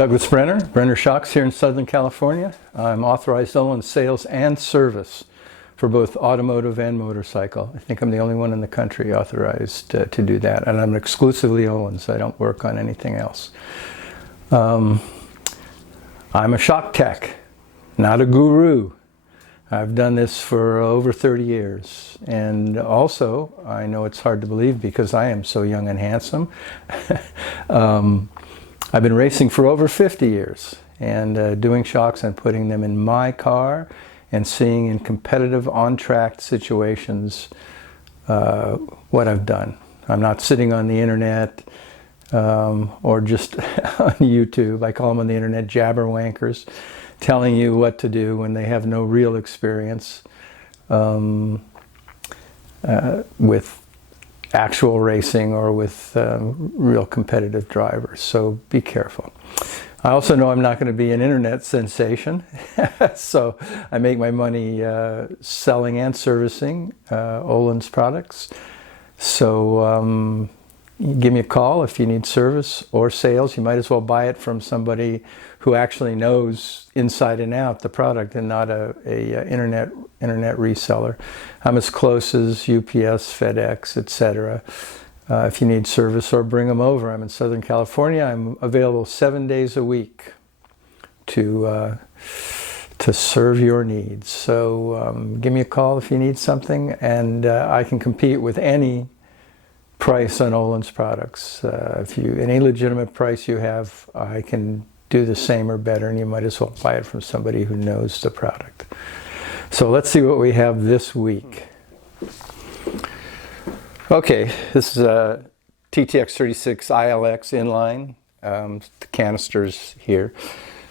Douglas Brenner Shocks here in Southern California. I'm authorized Ohlins sales and service for both automotive and motorcycle. I think I'm the only one in the country authorized to do that, and I'm exclusively Ohlins. I don't work on anything else. I'm a shock tech, not a guru. I've done this for over 30 years, and also I know it's hard to believe because I am so young and handsome. I've been racing for over 50 years and doing shocks and putting them in my car and seeing in competitive on-track situations what I've done. I'm not sitting on the internet or just on YouTube. I call them on the internet jabberwankers, telling you what to do when they have no real experience with actual racing or with real competitive drivers. So be careful. I also know I'm not going to be an internet sensation, so I make my money selling and servicing Ohlins products. So give me a call if you need service or sales. You might as well buy it from somebody who actually knows inside and out the product and not a internet reseller. I'm as close as UPS, FedEx, etc. If you need service or bring them over. I'm in Southern California. I'm available 7 days a week to serve your needs. So give me a call if you need something, and I can compete with any price on Ohlins products. Any legitimate price you have, I can do the same or better, and you might as well buy it from somebody who knows the product. So let's see what we have this week. Okay, this is a TTX36 ILX inline. The canister's here.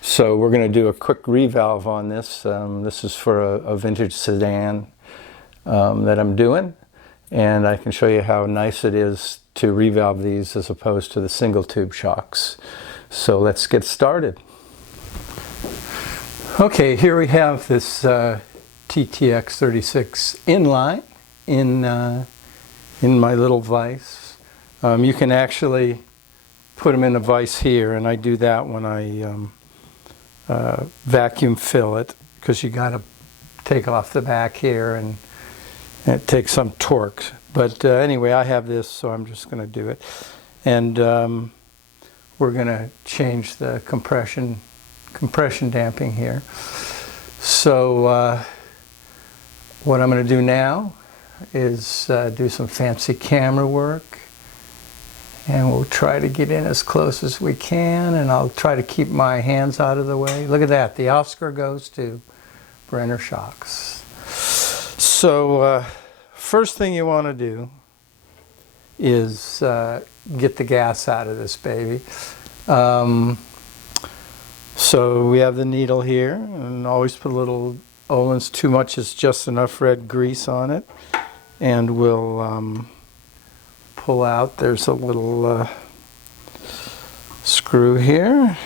So we're going to do a quick revalve on this. This is for a vintage sedan that I'm doing. And I can show you how nice it is to revalve these as opposed to the single tube shocks. So let's get started. Okay, here we have this TTX36 inline in my little vise. You can actually put them in a vise here, and I do that when I vacuum fill it, because you got to take off the back here and it takes some torque. But anyway, I have this, so I'm just going to do it. And we're going to change the compression damping here. So what I'm going to do now is do some fancy camera work, and we'll try to get in as close as we can, and I'll try to keep my hands out of the way. Look at that, the Oscar goes to Brenner Shocks. So first thing you want to do is get the gas out of this baby. So we have the needle here, and always put a little Ohlins, too much is just enough red grease on it, and we'll pull out. There's a little screw here,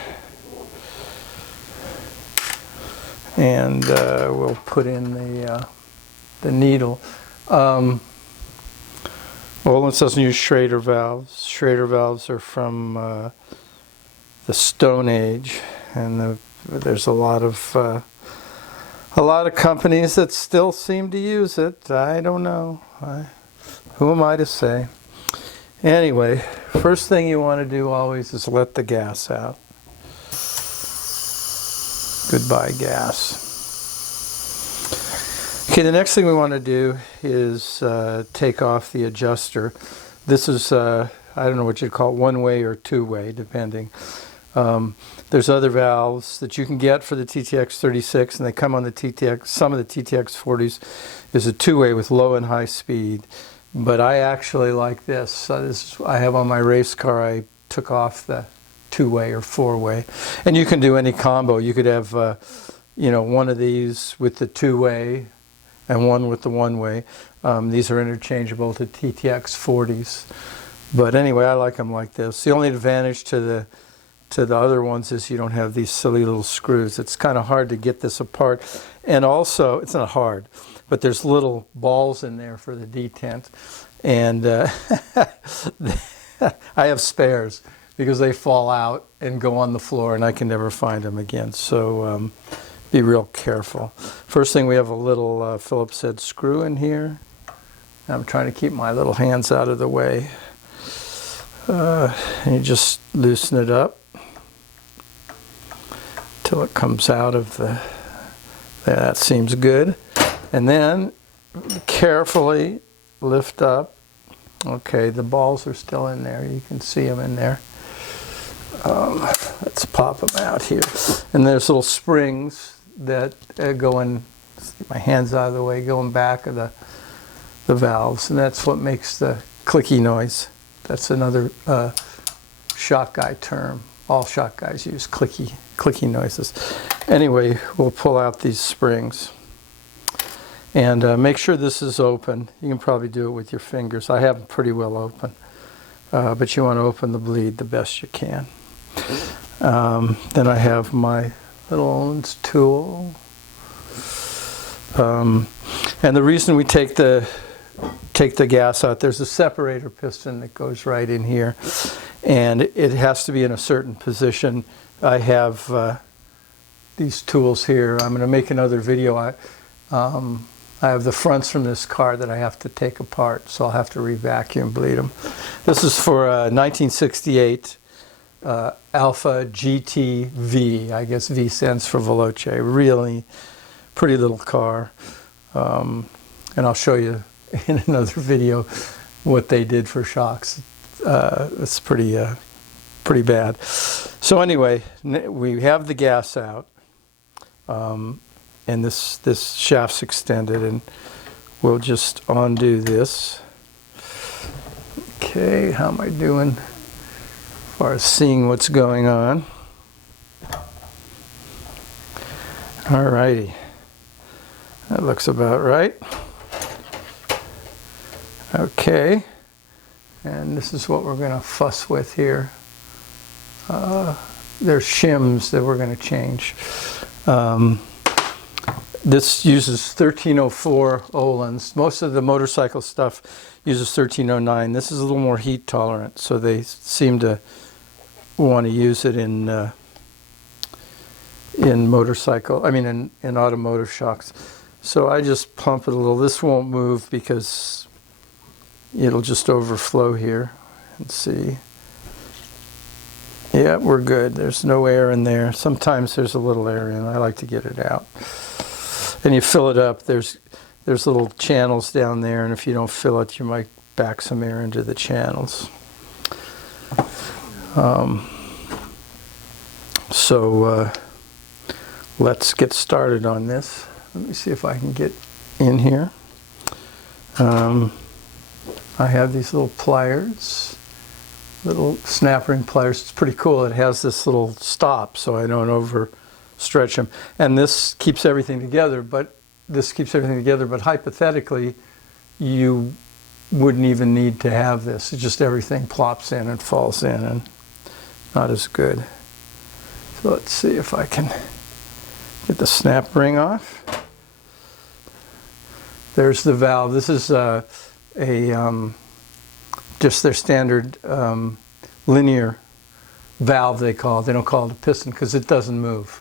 and we'll put in the needle. Ohlins doesn't use Schrader valves. Schrader valves are from the Stone Age, and there's a lot of companies that still seem to use it. I don't know. Who am I to say? Anyway, first thing you want to do always is let the gas out. Goodbye, gas. Okay, the next thing we want to do is take off the adjuster. This is, I don't know what you'd call it, one-way or two-way, depending. There's other valves that you can get for the TTX36, and they come on the TTX. Some of the TTX40s is a two-way with low and high speed, but I actually like this. This I have on my race car. I took off the two-way or four-way, and you can do any combo. You could have, one of these with the two-way and one with the one-way. These are interchangeable to TTX40s, but anyway, I like them like this. The only advantage to the other ones is you don't have these silly little screws. It's kind of hard to get this apart, and also it's not hard, but there's little balls in there for the detent, and I have spares. because they fall out and go on the floor and I can never find them again. So be real careful. First thing, we have a little Phillips head screw in here. I'm trying to keep my little hands out of the way. And you just loosen it up till it comes out of the, that seems good. And then carefully lift up. Okay, the balls are still in there. You can see them in there. Let's pop them out here. And there's little springs that go in, my hands out of the way, going back of the valves. And that's what makes the clicky noise. That's another shock guy term. All shock guys use clicky noises. Anyway, we'll pull out these springs. And make sure this is open. You can probably do it with your fingers. I have them pretty well open. But you want to open the bleed the best you can. Then I have my little Ohlins tool. And the reason we take the gas out, there's a separator piston that goes right in here. And it has to be in a certain position. I have these tools here. I'm going to make another video. I have the fronts from this car that I have to take apart, so I'll have to re-vacuum bleed them. This is for a 1968 Alfa GTV. I guess V stands for Veloce. Really pretty little car. And I'll show you in another video what they did for shocks. It's pretty bad. So anyway, we have the gas out. And this shaft's extended, and we'll just undo this. Okay, how am I doing as far as seeing what's going on? Alrighty, that looks about right. Okay, and this is what we're going to fuss with here. There's shims that we're going to change. This uses 1304 Ohlins. Most of the motorcycle stuff uses 1309. This is a little more heat tolerant, so they seem to want to use it in motorcycle. I mean, in automotive shocks. So I just pump it a little. This won't move because it'll just overflow here. Let's see. Yeah, we're good. There's no air in there. Sometimes there's a little air in. I like to get it out. And you fill it up. There's little channels down there, and if you don't fill it, you might back some air into the channels. Let's get started on this. Let me see if I can get in here. I have these little pliers, little snap ring pliers. It's pretty cool. It has this little stop, so I don't overstretch them. And this keeps everything together, but hypothetically, you wouldn't even need to have this. It's just everything plops in and falls in, and not as good. So let's see if I can get the snap ring off. There's the valve. This is just their standard linear valve, they call it. They don't call it a piston because it doesn't move.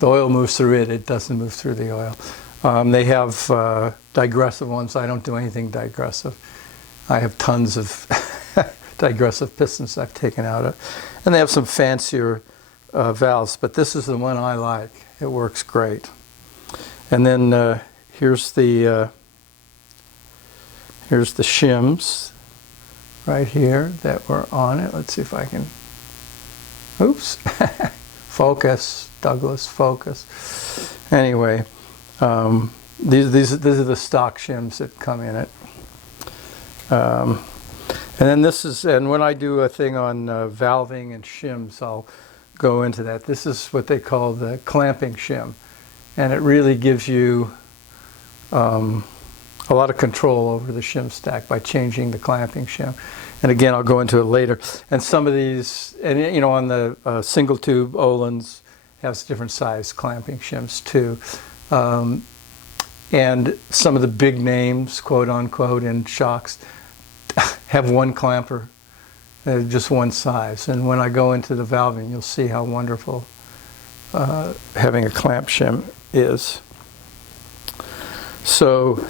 The oil moves through it. It doesn't move through the oil. They have digressive ones. I don't do anything digressive. I have tons of digressive pistons I've taken out of. And they have some fancier valves, but this is the one I like. It works great. And then here's the shims right here that were on it. Let's see if I can, oops, focus, Douglas, focus. Anyway, these are the stock shims that come in it. And then this is, and when I do a thing on valving and shims, I'll go into that. This is what they call the clamping shim. And it really gives you a lot of control over the shim stack by changing the clamping shim. And again, I'll go into it later. And some of these, and you know, on the single tube Ohlins has different size clamping shims too. And some of the big names, quote unquote, in shocks have one clamper. just one size. And when I go into the valving, you'll see how wonderful having a clamp shim is. So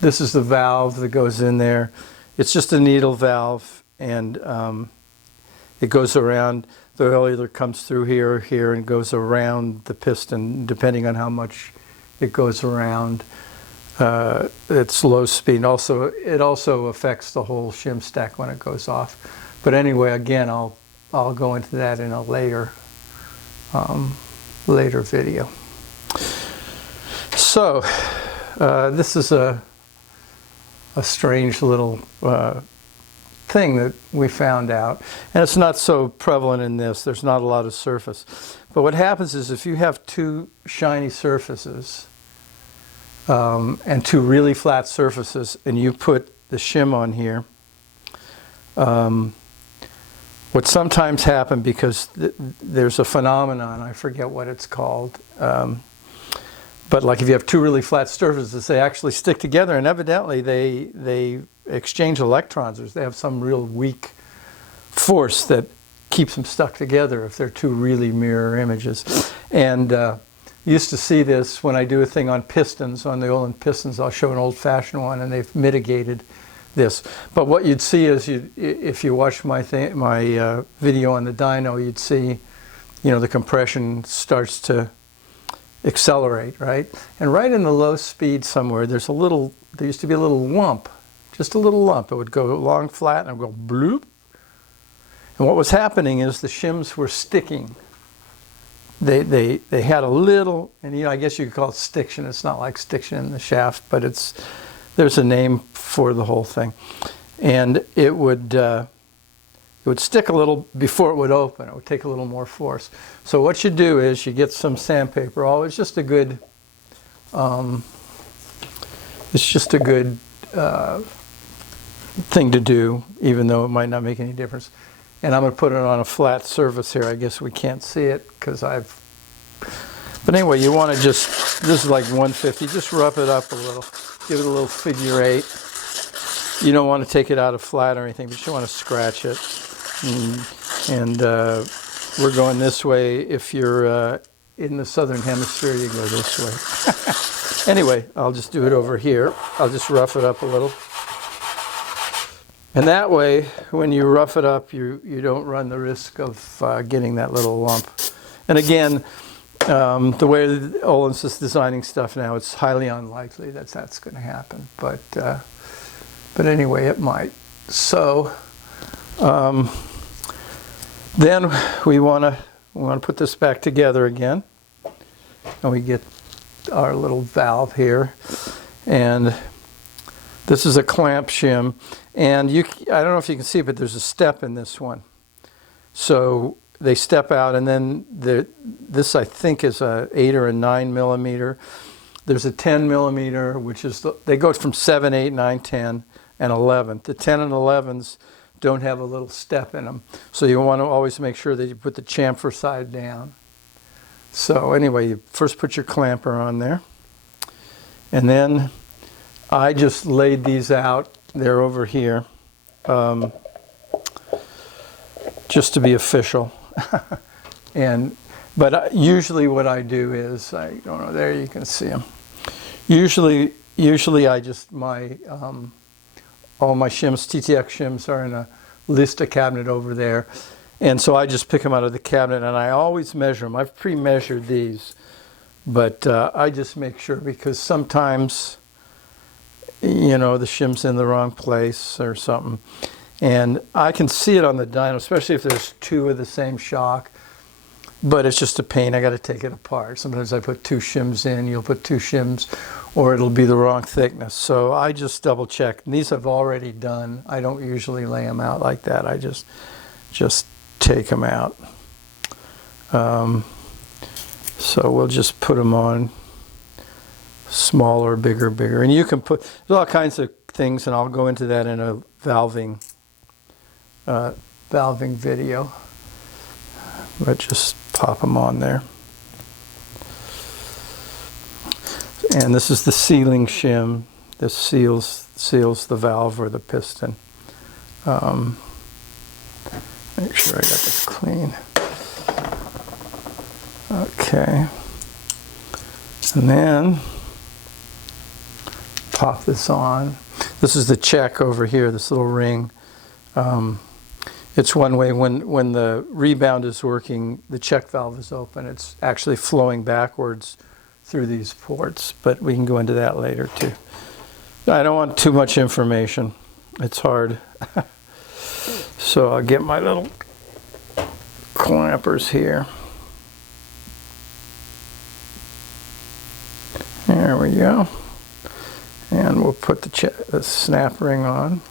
this is the valve that goes in there. It's just a needle valve, and it goes around. The oil either comes through here or here and goes around the piston, depending on how much it goes around. It's low speed. Also, it also affects the whole shim stack when it goes off. But anyway, again, I'll go into that in a later video. So this is a strange little thing that we found out, and it's not so prevalent in this. There's not a lot of surface, but what happens is if you have two shiny surfaces and two really flat surfaces, and you put the shim on here, what sometimes happens, because there's a phenomenon, I forget what it's called, but like if you have two really flat surfaces, they actually stick together, and evidently they exchange electrons. They have some real weak force that keeps them stuck together if they're two really mirror images. And used to see this when I do a thing on pistons, on the Ohlins pistons. I'll show an old-fashioned one, and they've mitigated this. But what you'd see is, if you watch my video on the dyno, you'd see, the compression starts to accelerate, right? And right in the low speed somewhere, there used to be a little lump, just a little lump. It would go long flat and it would go bloop. And what was happening is the shims were sticking. They had a little, and I guess you could call it stiction. It's not like stiction in the shaft, but there's a name for the whole thing. And it would stick a little before it would open. It would take a little more force. So what you do is you get some sandpaper. It's just a good thing to do, even though it might not make any difference. And I'm going to put it on a flat surface here. I guess we can't see it because but anyway, you want to this is like 150, just rough it up a little. Give it a little figure 8. You don't want to take it out of flat or anything, but you want to scratch it. And we're going this way. If you're in the southern hemisphere, you go this way. Anyway, I'll just do it over here. I'll just rough it up a little. And that way, when you rough it up, you don't run the risk of getting that little lump. And again, the way Ohlins is designing stuff now, it's highly unlikely that that's going to happen. But anyway, it might. So then we want to put this back together again, and we get our little valve here, and this is a clamp shim, and I don't know if you can see, but there's a step in this one. So they step out, and then this I think is a 8 or a 9 millimeter. There's a 10 millimeter, which is they go from 7, 8, 9, 10, and 11. The 10 and 11s don't have a little step in them, so you want to always make sure that you put the chamfer side down. So anyway, you first put your clamper on there, and then I just laid these out. They're over here, just to be official. But usually what I do is, I don't know, there you can see them. Usually I just, all my shims, TTX shims, are in a Lista cabinet over there. And so I just pick them out of the cabinet, and I always measure them. I've pre-measured these, but I just make sure, because sometimes, the shim's in the wrong place or something. And I can see it on the dyno, especially if there's two of the same shock. But it's just a pain. I got to take it apart. Sometimes I put 2 shims in. You'll put 2 shims, or it'll be the wrong thickness. So I just double check. And these I've already done. I don't usually lay them out like that. I just take them out. So we'll just put them on smaller, bigger. And you can put, there's all kinds of things, and I'll go into that in a valving video. But just pop them on there. And this is the sealing shim. This seals the valve or the piston. Make sure I got this clean. Okay. And then pop this on. This is the check over here, this little ring. It's one way when the rebound is working, the check valve is open. It's actually flowing backwards through these ports, but we can go into that later too. I don't want too much information. It's hard. So I'll get my little clampers here. There we go. And we'll put the snap ring on.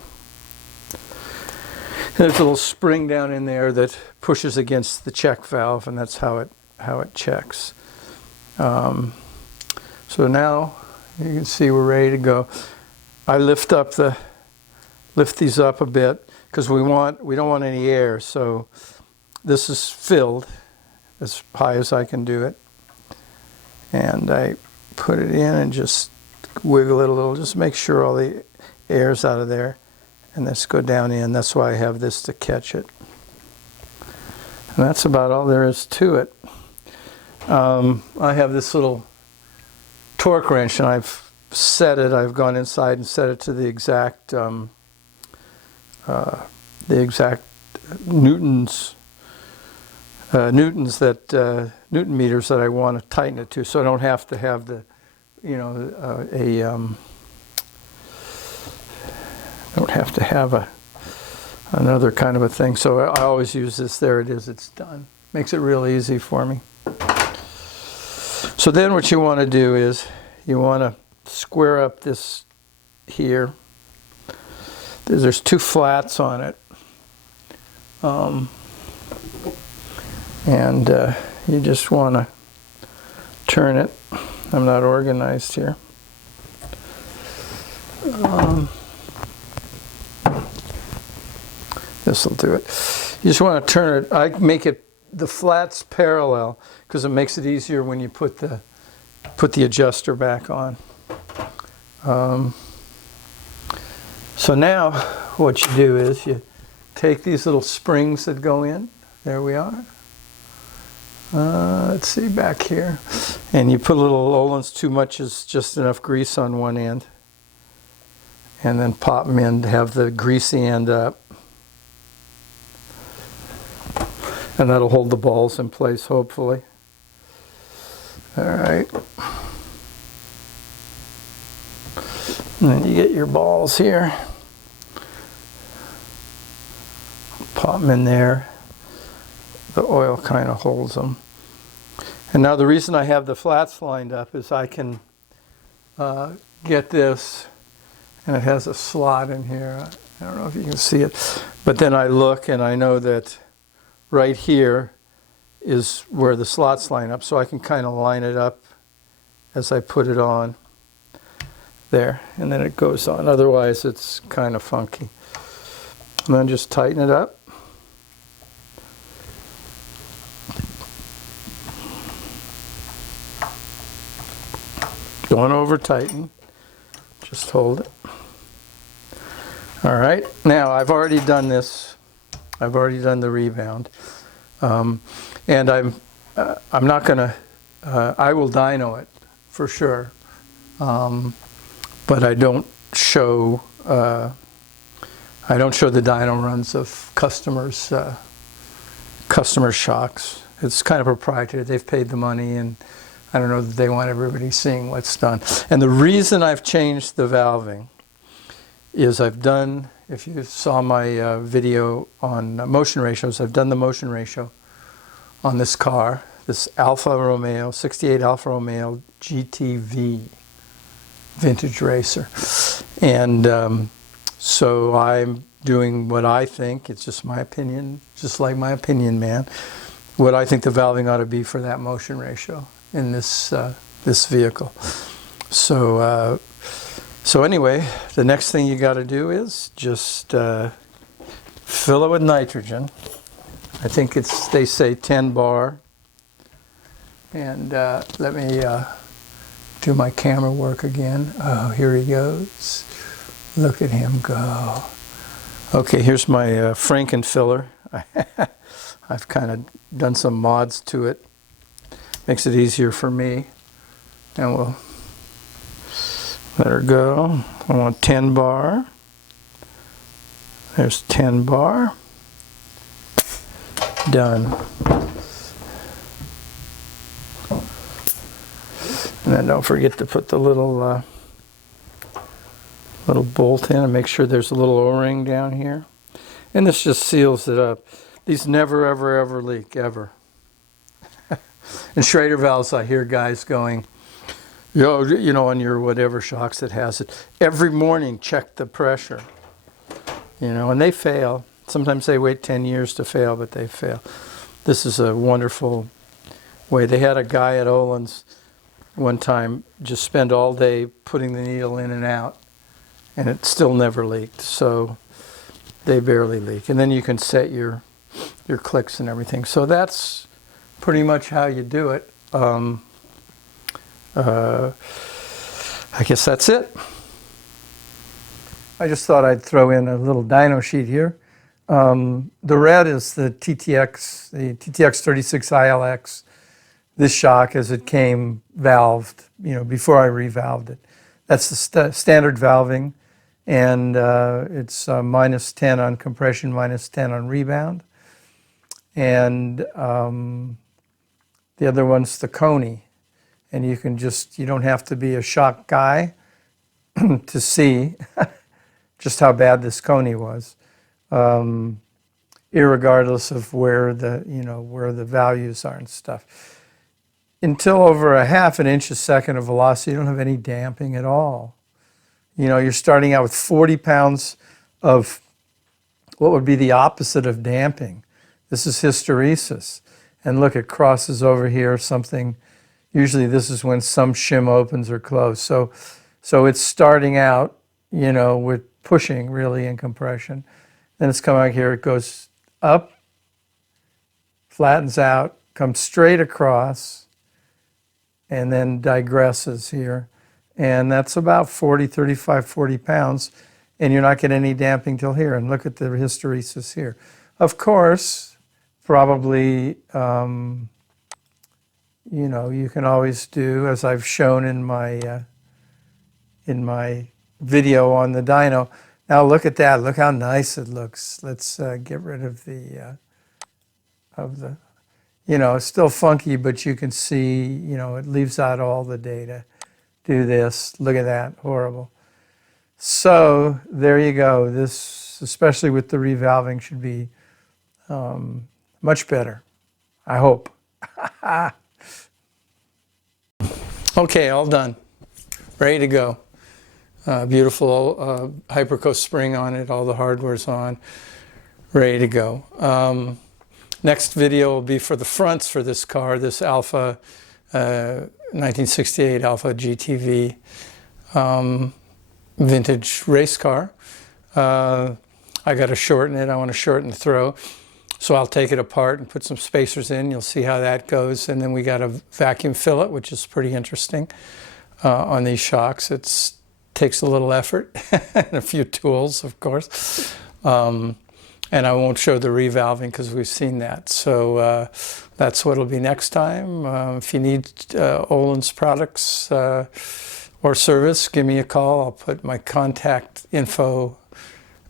There's a little spring down in there that pushes against the check valve, and that's how it checks. So now you can see we're ready to go. I lift these up a bit because we don't want any air. So this is filled as high as I can do it, and I put it in and just wiggle it a little, just make sure all the air's out of there. And let's go down in. That's why I have this to catch it. And that's about all there is to it. I have this little torque wrench, and I've gone inside and set it to the exact newtons Newton meters that I want to tighten it to, so I don't have to have the, don't have to have another kind of a thing. So I always use this. There it is. It's done. Makes it real easy for me. So then what you want to do is you want to square up this here. There's two flats on it. And you just want to turn it. I'm not organized here. This will do it. You just want to turn it. I make it the flats parallel because it makes it easier when you put the adjuster back on. So now what you do is you take these little springs that go in. There we are. Let's see back here. And you put a little Ohlins, too much is just enough grease on one end. And then pop them in to have the greasy end up. And that'll hold the balls in place, hopefully. All right. And then you get your balls here. Pop them in there. The oil kind of holds them. And now the reason I have the flats lined up is I can get this, and it has a slot in here. I don't know if you can see it, but then I look and I know that right here is where the slots line up, so I can kind of line it up as I put it on there, and then it goes on. Otherwise it's kind of funky. And then just tighten it up. Don't over tighten, just hold it. All right, now I've already done this. I've already done the rebound, and I'm not gonna. I will dyno it for sure, but I don't show. I don't show the dyno runs of customers' shocks. It's kind of proprietary. They've paid the money, and I don't know that they want everybody seeing what's done. And the reason I've changed the valving is I've done, if you saw my video on motion ratios, I've done the motion ratio on this car, this Alfa Romeo, 68 Alfa Romeo GTV vintage racer. And so I'm doing what I think, it's just my opinion, just like my opinion man, what I think the valving ought to be for that motion ratio in this this vehicle. So so anyway, the next thing you got to do is just fill it with nitrogen. I think it's, they say 10 bar. And let me do my camera work again. Oh, here he goes. Look at him go. Okay, here's my Franken filler. I've kind of done some mods to it. Makes it easier for me. And we'll let her go. I want 10 bar. There's 10 bar. Done. And then don't forget to put the little bolt in and make sure there's a little O-ring down here. And this just seals it up. These never, ever, ever leak, ever. And Schrader valves, I hear guys going, yo, you know, on your whatever shocks that has it, every morning check the pressure. You know, and they fail. Sometimes they wait 10 years to fail, but they fail. This is a wonderful way. They had a guy at Ohlins one time just spend all day putting the needle in and out, and it still never leaked. So they barely leak. And then you can set your clicks and everything. So that's pretty much how you do it. I guess that's it. I just thought I'd throw in a little dyno sheet here. The red is the TTX, the TTX36 ILX. This shock as it came valved, you know, before I revalved it. That's the standard valving, and it's -10 on compression, -10 on rebound. And the other one's the Coney. And you can just, you don't have to be a shock guy to see just how bad this Coney was, irregardless of where the, you know, where the values are and stuff. Until over a ½ inch a second of velocity, you don't have any damping at all. You know, you're starting out with 40 pounds of what would be the opposite of damping. This is hysteresis. And look, it crosses over here something. Usually this is when some shim opens or closes. So it's starting out, you know, with pushing really in compression. Then it's coming out here, it goes up, flattens out, comes straight across, and then digresses here. And that's about 35, 40 pounds. And you're not getting any damping till here. And look at the hysteresis here. Of course, probably, you know, you can always do, as I've shown in my video on the dyno. Now look at that. Look how nice it looks. Let's get rid of the, you know, it's still funky, but you can see, you know, it leaves out all the data. Do this. Look at that. Horrible. So there you go. This, especially with the revalving, should be much better. I hope. Okay, all done. Ready to go. Beautiful Hyperco spring on it. All the hardware's on. Ready to go. Next video will be for the fronts for this car, this Alfa 1968 Alfa GTV vintage race car. I got to shorten it. I want to shorten the throw. So I'll take it apart and put some spacers in. You'll see how that goes. And then we got a vacuum fillet, which is pretty interesting on these shocks. It takes a little effort and a few tools, of course. And I won't show the revalving because we've seen that. So that's what it'll be next time. If you need Ohlins products or service, give me a call. I'll put my contact info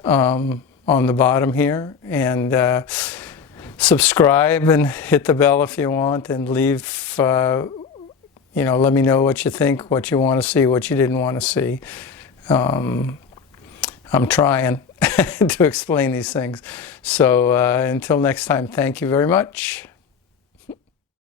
on the bottom here. And subscribe and hit the bell if you want, and leave, you know, let me know what you think, what you want to see, what you didn't want to see. I'm trying to explain these things. So until next time, thank you very much.